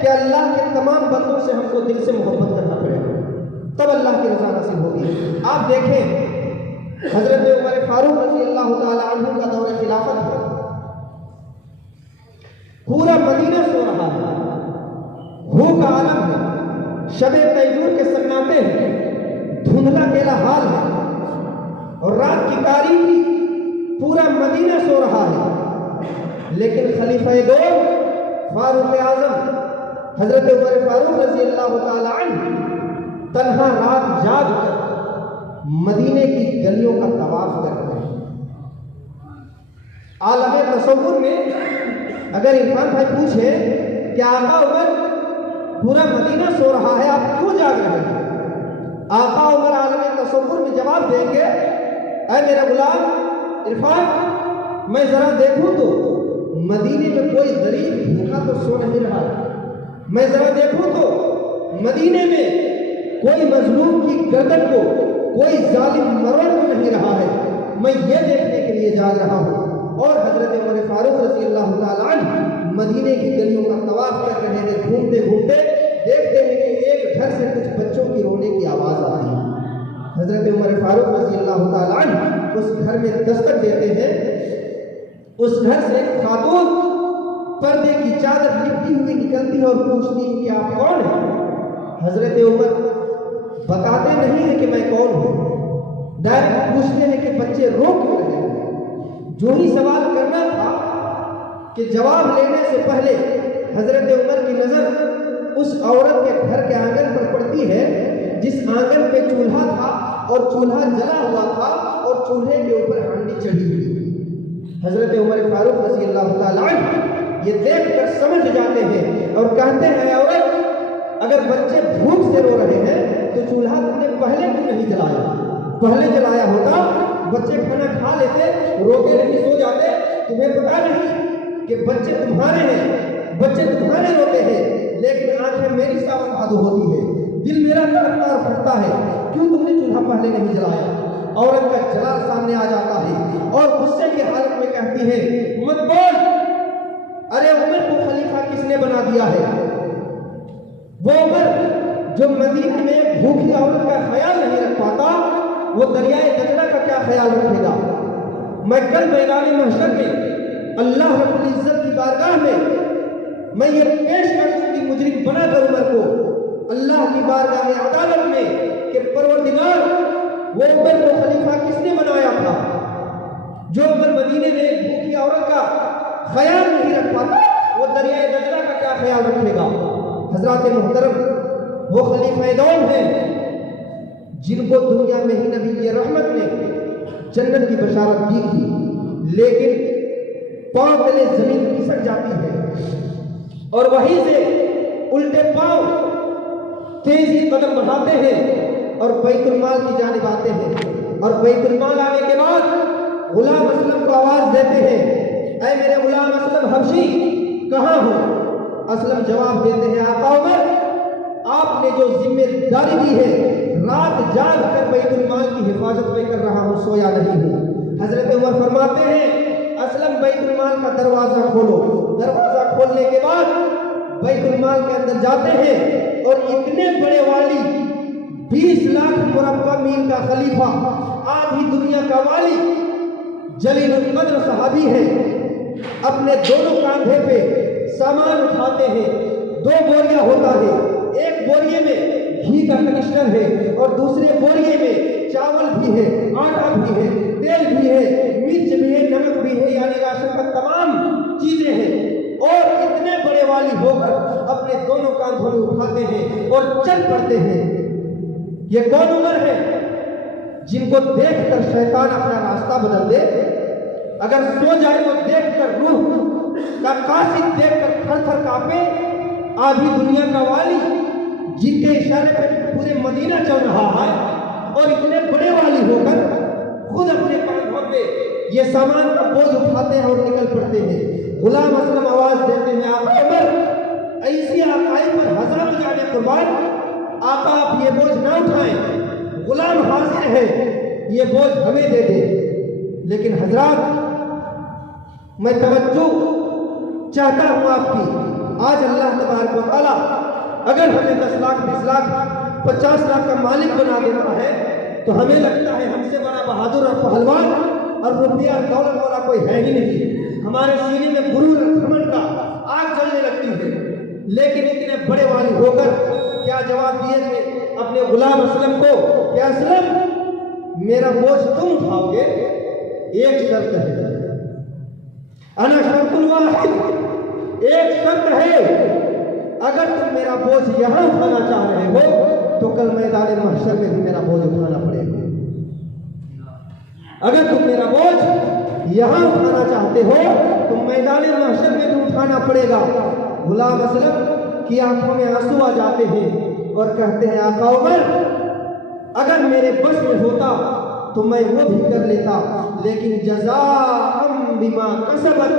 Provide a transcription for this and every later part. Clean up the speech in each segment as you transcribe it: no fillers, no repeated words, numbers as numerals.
کہ اللہ کے تمام بندوں سے ہم کو دل سے محبت کرنا پڑے گا، تب اللہ کی رضا نصیب ہوگی۔ آپ دیکھیں حضرت عمر فاروق رضی اللہ تعالی عنہ کا دور خلافت ہے، پورا مدینہ سو رہا ہے، بھوک کا عالم ہے، شب تیمور کے سناٹے ہیں، دھندلا گیلا حال ہے اور رات کی تاریکی، پورا مدینہ سو رہا ہے، لیکن خلیفہ دوم فاروق اعظم حضرت عمر فاروق رضی اللہ تعالی عنہ تنہا رات جاگ کر مدینے کی گلیوں کا طواف کر رہے ہیں۔ عالم تصور میں اگر عرفان بھائی پوچھے کہ آقا عمر پورا مدینہ سو رہا ہے، آپ کیوں جاگ رہے ہیں؟ آقا عمر عالم تصور میں جواب دیں گے، اے میرا غلام عرفان، میں ذرا دیکھوں تو مدینے میں کوئی غریب بھوکا تو سو نہیں رہا ہے، میں ذرا دیکھوں تو مدینے میں کوئی مظلوم کی گردن کو کوئی ظالم مروڑ تو نہیں رہا ہے، میں یہ دیکھنے کے لیے جاگ رہا ہوں۔ اور حضرت عمر فاروق رضی اللہ تعالی عنہ مدینے کی گلیوں کا طواف کر رہے ہیں، گھومتے گھومتے دیکھتے ہیں کہ ایک گھر سے کچھ بچوں کی رونے کی آواز آتی ہے۔ حضرت عمر فاروق رضی اللہ تعالی عنہ اس گھر میں دستک دیتے ہیں، اس گھر سے ایک خاتون پردے کی چادر لپٹی ہوئی نکلتی ہے اور پوچھتی ہے کہ آپ کون ہیں؟ حضرت عمر بتاتے نہیں ہیں کہ میں کون ہوں، ڈائریکٹ پوچھتے ہیں کہ بچے رو کیوں رہے ہیں۔ جو ہی سوال کرنا تھا کہ جواب لینے سے پہلے حضرت عمر کی نظر اس عورت کے گھر کے آنگن پر پڑتی ہے جس آنگن پہ چولہا تھا اور چولہا جلا ہوا تھا اور چولہے کے اوپر ہانڈی چڑھی ہوئی۔ حضرت عمر فاروق رضی اللہ تعالی عنہ یہ دیکھ کر سمجھ جاتے ہیں اور کہتے ہیں، عورت اگر بچے بھوک سے رو رہے ہیں تو چولہا تم نے پہلے کیوں نہیں جلایا؟ پہلے جلایا ہوتا بچے کھانا کھا لیتے، روتے نہیں سو جاتے۔ تمہیں پتا نہیں کہ بچے تمہارے ہیں، بچے تمہارے روتے ہیں، لیکن آنکھیں میری سامنے بھادو ہوتی ہے، دل میرا تڑپتا اور پھٹتا ہے، کیوں تم نے چولہا پہلے نہیں جلایا؟ عورت کا جلال سامنے آ جاتا ہے اور غصے کی حالت میں کہتی ہے، مت بول، ارے عمر کو خلیفہ کس نے بنا دیا ہے؟ وہ عمر جو مدینے میں بھوکی عورت کا خیال نہیں رکھ پاتا، وہ دریائے دجلہ کا کیا خیال رکھے گا؟ میں کل میدان محشر میں اللہ رب العزت کی بارگاہ میں یہ پیش کر دوں گی مجرم بنا کر عمر کو اللہ کی بارگاہ عدالت میں کہ پروردگار، وہ عمر کو خلیفہ کس نے بنایا تھا؟ جو عمر مدینے میں ایک بھوکی عورت کا خیال نہیں رکھ پاتا، وہ دریائے دجلہ کا کیا خیال رکھے گا؟ حضرات محترم، وہ خلیفہ دوم ہیں جن کو دنیا میں ہی نبی رحمت نے جنت کی بشارت دی تھی، لیکن پاؤں تلے زمین کھسک جاتی ہے اور وہیں سے الٹے پاؤں تیزی قدم بڑھاتے ہیں اور بیت المال کی جانب آتے ہیں، اور بیت المال آنے کے بعد غلام اسلم کو آواز دیتے ہیں، اے میرے غلام اسلم حبشی کہاں ہو؟ اسلم جواب دیتے ہیں، آقا عمر آپ نے جو ذمہ داری دی ہے، رات جاگ کر بیت المال کی حفاظت میں کر رہا ہوں، سویا نہیں ہوں۔ حضرت عمر فرماتے ہیں، اسلم بیت المال کا دروازہ کھولو۔ دروازہ کھولنے کے بعد بیت المال کے اندر جاتے ہیں اور اتنے بڑے والی 20 لاکھ مربع میل کا خلیفہ، آدھی دنیا کا والی، جلیل القدر صحابی ہے، اپنے دونوں کاندھے پہ سامان اٹھاتے ہیں، 2 بوریاں ہوتا ہے، ایک بوریے میں گھی کا کنشنر ہے اور دوسرے بوریے میں چاول بھی ہے، آٹا بھی ہے، تیل بھی ہے، مرچ بھی ہے، نمک بھی ہے، یعنی راشن کا تمام چیزیں ہیں، اور اتنے بڑے والی ہو کر اپنے دونوں کاندھوں میں اٹھاتے ہیں اور چل پڑتے ہیں۔ یہ کون عمر ہے جن کو دیکھ کر شیطان اپنا راستہ بدل دے؟ اگر سو جائے تو دیکھ کر روح کا قاصد دیکھ کر تھر تھر کانپے، آدھی دنیا کا والی جن کے اشارے پر پورے مدینہ چل رہا ہے، اور اتنے بڑے والی ہو کر خود اپنے کاندھوں پہ یہ سامان کا بوجھ اٹھاتے ہیں اور نکل پڑتے ہیں۔ غلام اسلم آواز دیتے ہیں، آقا عمر ایسی آقائی پر ہزاروں جانے قربان، آقا آپ یہ بوجھ نہ اٹھائیں، غلام حاضر ہے، یہ بوجھ ہمیں دے دے۔ لیکن حضرات، میں توجہ چاہتا ہوں آپ کی، آج اللہ تبارک و تعالیٰ اگر ہمیں 10 لاکھ 20 لاکھ 50 لاکھ کا مالک بنا دیتا ہے تو ہمیں لگتا ہے ہم سے بڑا بہادر اور پہلوان اور روپیہ دولت والا کوئی ہے ہی نہیں. ہمارے سینے میں غرور اور گھمنڈ کا آگ جلنے لگتی ہے. لیکن اتنے بڑے والی ہو کر کیا جواب دیے تھے اپنے غلام اسلم کو کہ اسلم میرا بوجھ تم اٹھاؤ گے, ایک شرط ہے, انا شرط واحد, ایک شرط ہے, اگر تم میرا بوجھ یہاں اٹھانا چاہ رہے ہو تو کل میدان محشر میں بھی میرا بوجھ اٹھانا پڑے گا. اگر تم میرا بوجھ یہاں اٹھانا چاہتے ہو تو میدان محشر میں بھی اٹھانا پڑے گا. غلام اسلم کی آنکھوں میں آنسو آ جاتے ہیں اور کہتے ہیں آقا عمر اگر میرے بس میں ہوتا تو میں وہ بھی کر لیتا, لیکن جزاء بما کسبت,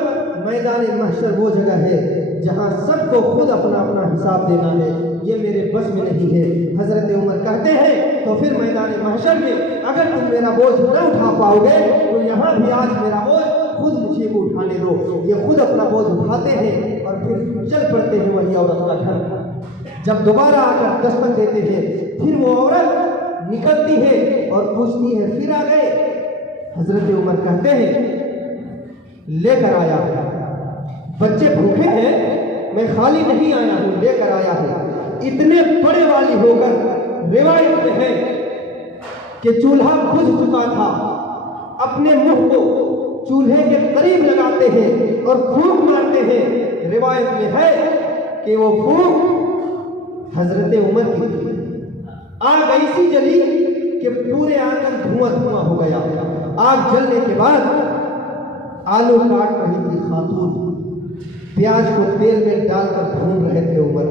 میدان محشر وہ جگہ ہے جہاں سب کو خود اپنا اپنا حساب دینا ہے, یہ میرے بس میں نہیں ہے. حضرت عمر کہتے ہیں تو پھر میدان محشر میں اگر تم میرا بوجھ نہ اٹھا پاؤ گے تو یہاں بھی آج میرا بوجھ خود مجھے کو اٹھانے دو. یہ خود اپنا بوجھ اٹھاتے ہیں اور پھر چل پڑتے ہیں وہی عورت کا گھر. جب دوبارہ آ کر دستک دیتے ہیں پھر وہ عورت نکلتی ہے اور پوچھتی ہے پھر آ گئے. حضرت عمر کہتے ہیں لے کر آیا, بچے بھوکے ہیں, میں خالی نہیں آیا ہوں, لے کر آیا ہوں. اتنے بڑے والی ہو کر روایت میں ہے کہ چولہا بجھ چکا تھا, اپنے منہ کو چولہے کے قریب لگاتے ہیں اور پھونک مارتے ہیں. روایت میں ہے کہ وہ پھونک حضرت عمر کی تھی. آگ ایسی جلی کہ پورے آنگن دھواں دھواں ہو گیا. آگ جلنے کے بعد آلو کاٹ رہی تھی خاتون, پیاز کو تیل میں ڈال کر بھون رہے تھے عمر.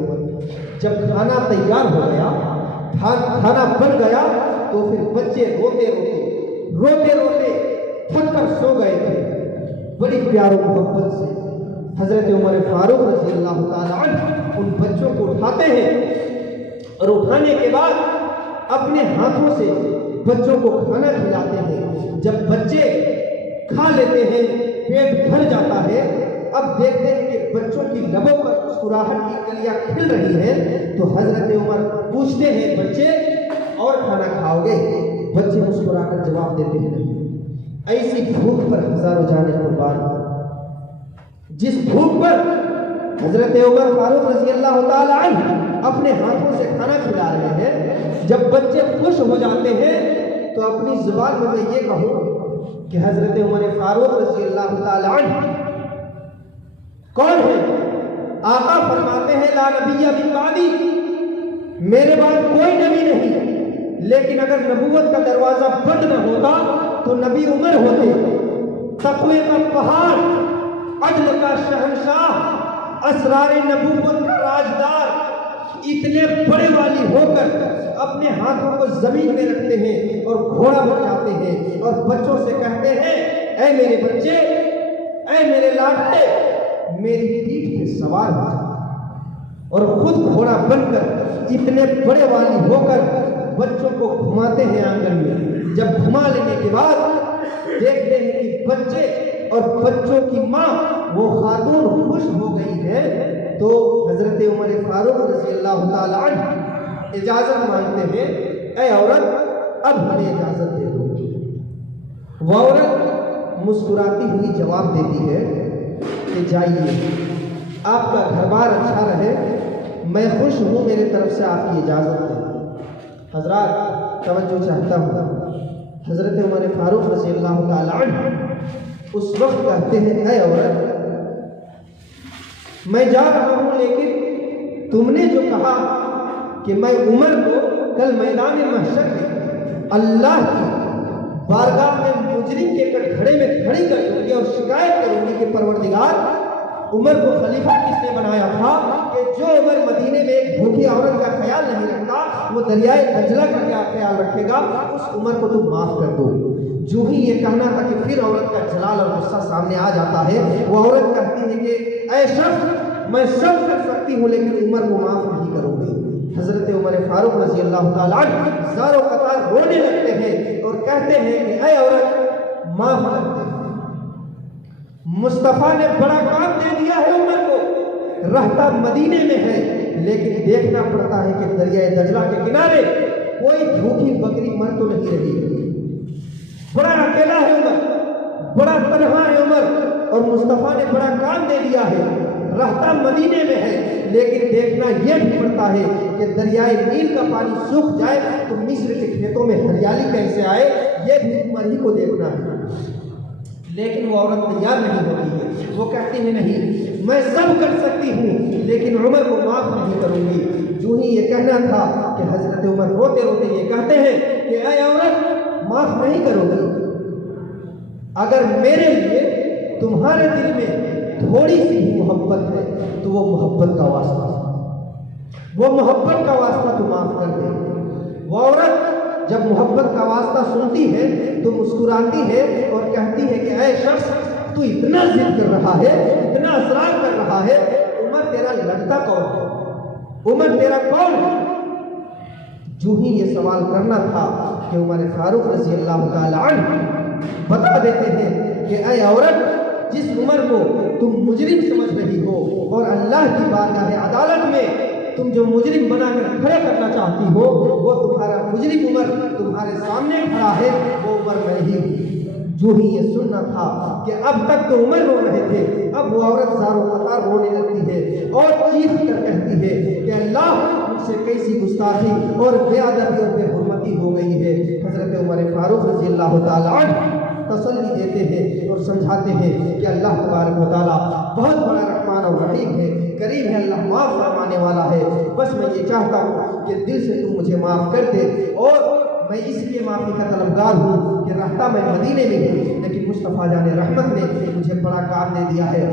جب کھانا تیار ہو گیا, کھانا بن گیا تو پھر بچے روتے روتے تھک کر سو گئے تھے. بڑی پیار و محبت سے حضرت عمر فاروق رضی اللہ تعالی عنہ ان بچوں کو اٹھاتے ہیں اور اٹھانے کے بعد اپنے ہاتھوں سے بچوں کو کھانا کھلاتے ہیں. جب بچے کھا لیتے ہیں پیٹ بھر جاتا ہے, اب دیکھتے ہیں کہ بچوں کی لبوں پر مسکراہٹ کی کلیاں کھل رہی ہیں تو حضرت عمر پوچھتے ہیں بچے اور کھانا کھاؤ گے؟ بچے مسکرا کر جواب دیتے ہیں نہیں. ایسی بھوک پر ہزاروں جانیں قربان, جس بھوک پر حضرت عمر فاروق رضی اللہ تعالی عنہ اپنے ہاتھوں سے کھانا کھلا رہے ہیں. جب بچے خوش ہو جاتے ہیں تو اپنی زبان میں یہ کہوں کہ حضرت عمر فاروق رضی اللہ تعالی عنہ کون ہے؟ آقا فرماتے ہیں لا نبی من بعدی, میرے بعد کوئی نبی نہیں, لیکن اگر نبوت کا دروازہ بند نہ ہوتا تو نبی عمر ہوتے. تقوی کا پہاڑ, عدل کا شہنشاہ, اسرار نبوت کا راجدار, اتنے بڑے والی ہو کر اپنے ہاتھوں کو زمین میں رکھتے ہیں اور گھوڑا بن جاتے ہیں اور بچوں سے کہتے ہیں اے میرے بچے, اے میرے لاڈلے, میری پیٹھ پہ سوار ہو جائے, اور خود گھوڑا بن کر اتنے بڑے والی ہو کر بچوں کو گھماتے ہیں آنگن میں. جب گھما لینے کے بعد دیکھتے ہیں کہ بچے اور بچوں کی ماں وہ خاتون خوش ہو گئی ہے تو حضرت عمر فاروق رضی اللہ تعالی عنہ اجازت مانگتے ہیں اے عورت اب ہمیں اجازت دے دو. وہ عورت مسکراتی ہوئی جواب دیتی ہے کہ جائیے, آپ کا گھر بار اچھا رہے, میں خوش ہوں, میرے طرف سے آپ کی اجازت ہے. حضرات توجہ چاہتا ہوں, حضرت عمر فاروق رضی اللہ تعالی عنہ اس وقت کہتے ہیں اے عورت میں جا رہا ہوں, لیکن تم نے جو کہا کہ میں عمر کو کل میدان محشر میں اللہ کی بارگاہ میں مجرم کے کٹگھڑے میں کھڑی کر دوں گی اور شکایت کروں گی کہ پروردگار عمر کو خلیفہ کس نے بنایا تھا کہ جو عمر مدینے میں ایک بھوکی عورت کا خیال نہیں رکھتا وہ دریائے دجلہ کا کیا خیال رکھے گا, اس عمر کو تم معاف کر دو. جو ہی یہ کہنا تھا کہ پھر عورت کا جلال اور غصہ سامنے آ جاتا ہے. وہ عورت کہتی ہے کہ اے شخص میں سب کر سکتی ہوں لیکن عمر کو معاف نہیں کروں گی. حضرت عمر فاروق رضی اللہ تعالیٰ عنہ زاروں قطار رونے لگتے ہیں اور کہتے ہیں کہ اے عورت معاف کر دے, مصطفیٰ نے بڑا کام دے دیا ہے عمر کو, رہتا مدینے میں ہے، لیکن دیکھنا پڑتا ہے کہ دریائے دجلہ کے کنارے کوئی بھوکی بکری مر تو نہیں رہی۔ بڑا اکیلا ہے عمر، بڑا تنہا ہے عمر، اور مصطفیٰ نے بڑا کام دے دیا ہے، رہتا مدینے میں ہے، لیکن دیکھنا یہ بھی پڑتا ہے کہ دریائے نیل کا پانی سوکھ جائے تو مصر کے کھیتوں میں ہریالی کیسے آئے، یہ بھی عمر ہی کو دیکھنا ہے۔ لیکن وہ عورت تیار نہیں ہوتی ہے، وہ کہتی ہے نہیں، میں سب کر سکتی ہوں لیکن عمر کو معاف نہیں کروں گی۔ جو ہی یہ کہنا تھا کہ حضرت عمر روتے روتے یہ کہتے ہیں کہ اے عورت، معاف نہیں کرو گی؟ اگر میرے لیے تمہارے دل میں تھوڑی سی بھی محبت ہے تو وہ محبت کا واسطہ، وہ محبت کا واسطہ تو معاف کر دے۔ وہ عورت جب محبت کا واسطہ سنتی ہے تو مسکراتی ہے اور کہتی ہے کہ اے شخص، تو اتنا ضد کر رہا ہے، اتنا اصرار کر رہا ہے، عمر تیرا لڑتا کون ہے؟ عمر تیرا کون ہے؟ جو ہی یہ سوال کرنا تھا کہ عمر فاروق رضی اللہ تعالی عنہ بتا دیتے ہیں کہ اے عورت، جس عمر کو تم مجرم سمجھ رہی ہو اور اللہ کی بارگاہ عدالت میں تم جو مجرم بنا کر کھڑے کرنا چاہتی ہو، وہ تمہارا مجرم عمر تمہارے سامنے کھڑا ہے، وہ عمر میں ہی ہوں۔ جو ہی یہ سننا تھا کہ اب تک تو عمر رو رہے تھے، اب وہ عورت زاروں قطار رونے لگتی ہے اور چیخ کر کہتی ہے کہ اللہ، مجھ سے کیسی گستاخی اور بے ادبی اور بے حرمتی ہو گئی ہے۔ حضرت عمر فاروق رضی اللہ تعالی عنہ تسلی دیتے ہیں اور سمجھاتے ہیں کہ اللہ تبارک و تعالیٰ بہت بڑا رحمان اور رحیم ہے، کریم ہے، اللہ معاف فرمانے والا ہے۔ بس میں یہ چاہتا ہوں کہ دل سے تم مجھے معاف کر دے، اور میں اس لیے معافی کا طلبگار ہوں کہ رہتا میں مدینے میں ہوں، لیکن مصطفیٰ جان رحمت نے مجھے بڑا کام دے دیا ہے۔